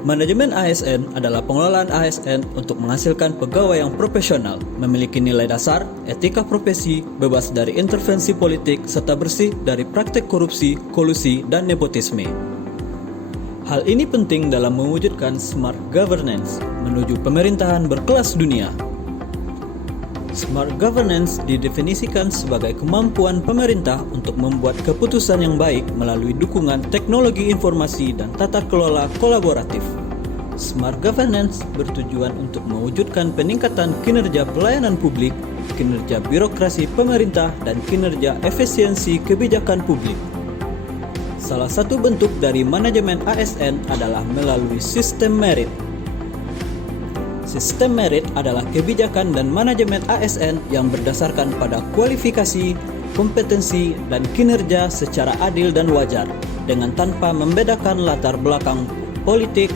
Manajemen ASN adalah pengelolaan ASN untuk menghasilkan pegawai yang profesional, memiliki nilai dasar, etika profesi, bebas dari intervensi politik, serta bersih dari praktek korupsi, kolusi, dan nepotisme. Hal ini penting dalam mewujudkan smart governance menuju pemerintahan berkelas dunia. Smart governance didefinisikan sebagai kemampuan pemerintah untuk membuat keputusan yang baik melalui dukungan teknologi informasi dan tata kelola kolaboratif. Smart governance bertujuan untuk mewujudkan peningkatan kinerja pelayanan publik, kinerja birokrasi pemerintah, dan kinerja efisiensi kebijakan publik. Salah satu bentuk dari manajemen ASN adalah melalui sistem merit. Sistem merit adalah kebijakan dan manajemen ASN yang berdasarkan pada kualifikasi, kompetensi, dan kinerja secara adil dan wajar, dengan tanpa membedakan latar belakang politik,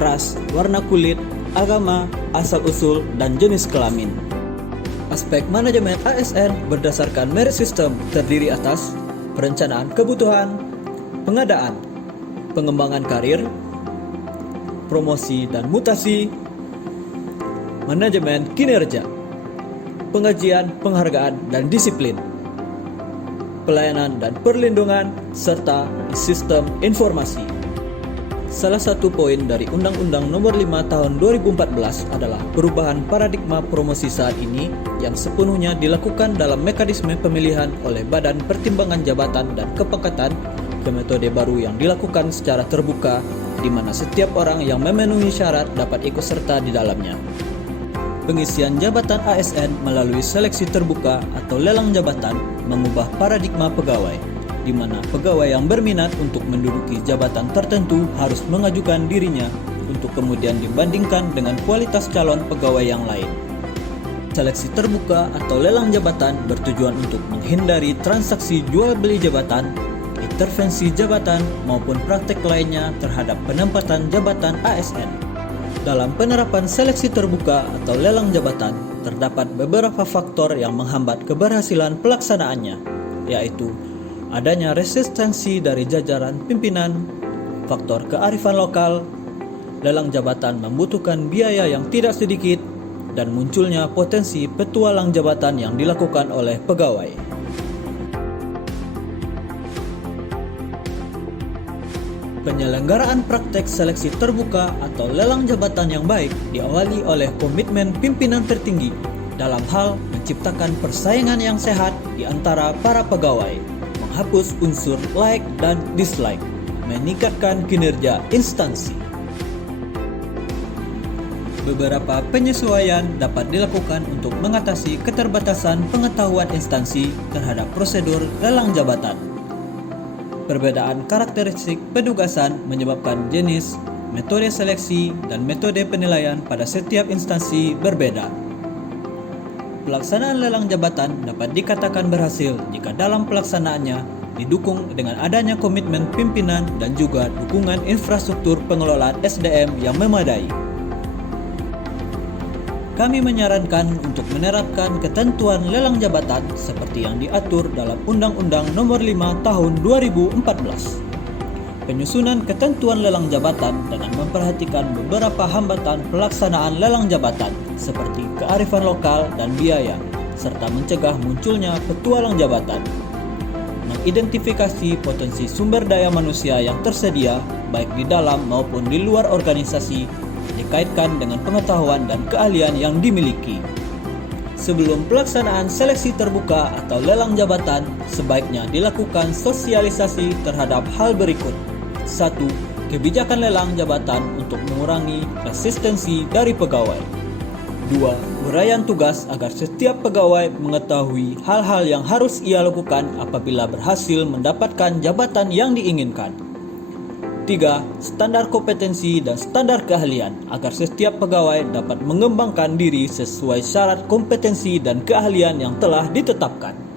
ras, warna kulit, agama, asal-usul, dan jenis kelamin. Aspek manajemen ASN berdasarkan merit system terdiri atas perencanaan kebutuhan, pengadaan, pengembangan karir, promosi dan mutasi, manajemen kinerja, pengajian, penghargaan, dan disiplin, pelayanan dan perlindungan, serta sistem informasi. Salah satu poin dari Undang-Undang Nomor 5 Tahun 2014 adalah perubahan paradigma promosi saat ini yang sepenuhnya dilakukan dalam mekanisme pemilihan oleh Badan Pertimbangan Jabatan dan Kepangkatan ke metode baru yang dilakukan secara terbuka, di mana setiap orang yang memenuhi syarat dapat ikut serta di dalamnya. Pengisian jabatan ASN melalui seleksi terbuka atau lelang jabatan mengubah paradigma pegawai, di mana pegawai yang berminat untuk menduduki jabatan tertentu harus mengajukan dirinya untuk kemudian dibandingkan dengan kualitas calon pegawai yang lain. Seleksi terbuka atau lelang jabatan bertujuan untuk menghindari transaksi jual beli jabatan, intervensi jabatan, maupun praktek lainnya terhadap penempatan jabatan ASN. Dalam penerapan seleksi terbuka atau lelang jabatan, terdapat beberapa faktor yang menghambat keberhasilan pelaksanaannya, yaitu adanya resistensi dari jajaran pimpinan, faktor kearifan lokal, lelang jabatan membutuhkan biaya yang tidak sedikit, dan munculnya potensi petualang jabatan yang dilakukan oleh pegawai. Penyelenggaraan praktek seleksi terbuka atau lelang jabatan yang baik diawali oleh komitmen pimpinan tertinggi dalam hal menciptakan persaingan yang sehat di antara para pegawai, menghapus unsur like dan dislike, meningkatkan kinerja instansi. Beberapa penyesuaian dapat dilakukan untuk mengatasi keterbatasan pengetahuan instansi terhadap prosedur lelang jabatan. Perbedaan karakteristik penugasan menyebabkan jenis, metode seleksi, dan metode penilaian pada setiap instansi berbeda. Pelaksanaan lelang jabatan dapat dikatakan berhasil jika dalam pelaksanaannya didukung dengan adanya komitmen pimpinan dan juga dukungan infrastruktur pengelolaan SDM yang memadai. Kami menyarankan untuk menerapkan ketentuan lelang jabatan seperti yang diatur dalam Undang-Undang Nomor 5 Tahun 2014. Penyusunan ketentuan lelang jabatan dengan memperhatikan beberapa hambatan pelaksanaan lelang jabatan seperti kearifan lokal dan biaya, serta mencegah munculnya petualang jabatan. Mengidentifikasi potensi sumber daya manusia yang tersedia baik di dalam maupun di luar organisasi dikaitkan dengan pengetahuan dan keahlian yang dimiliki. Sebelum pelaksanaan seleksi terbuka atau lelang jabatan, sebaiknya dilakukan sosialisasi terhadap hal berikut. 1. Kebijakan lelang jabatan untuk mengurangi resistensi dari pegawai. 2. Uraian tugas agar setiap pegawai mengetahui hal-hal yang harus ia lakukan apabila berhasil mendapatkan jabatan yang diinginkan. 3. Standar kompetensi dan standar keahlian agar setiap pegawai dapat mengembangkan diri sesuai syarat kompetensi dan keahlian yang telah ditetapkan.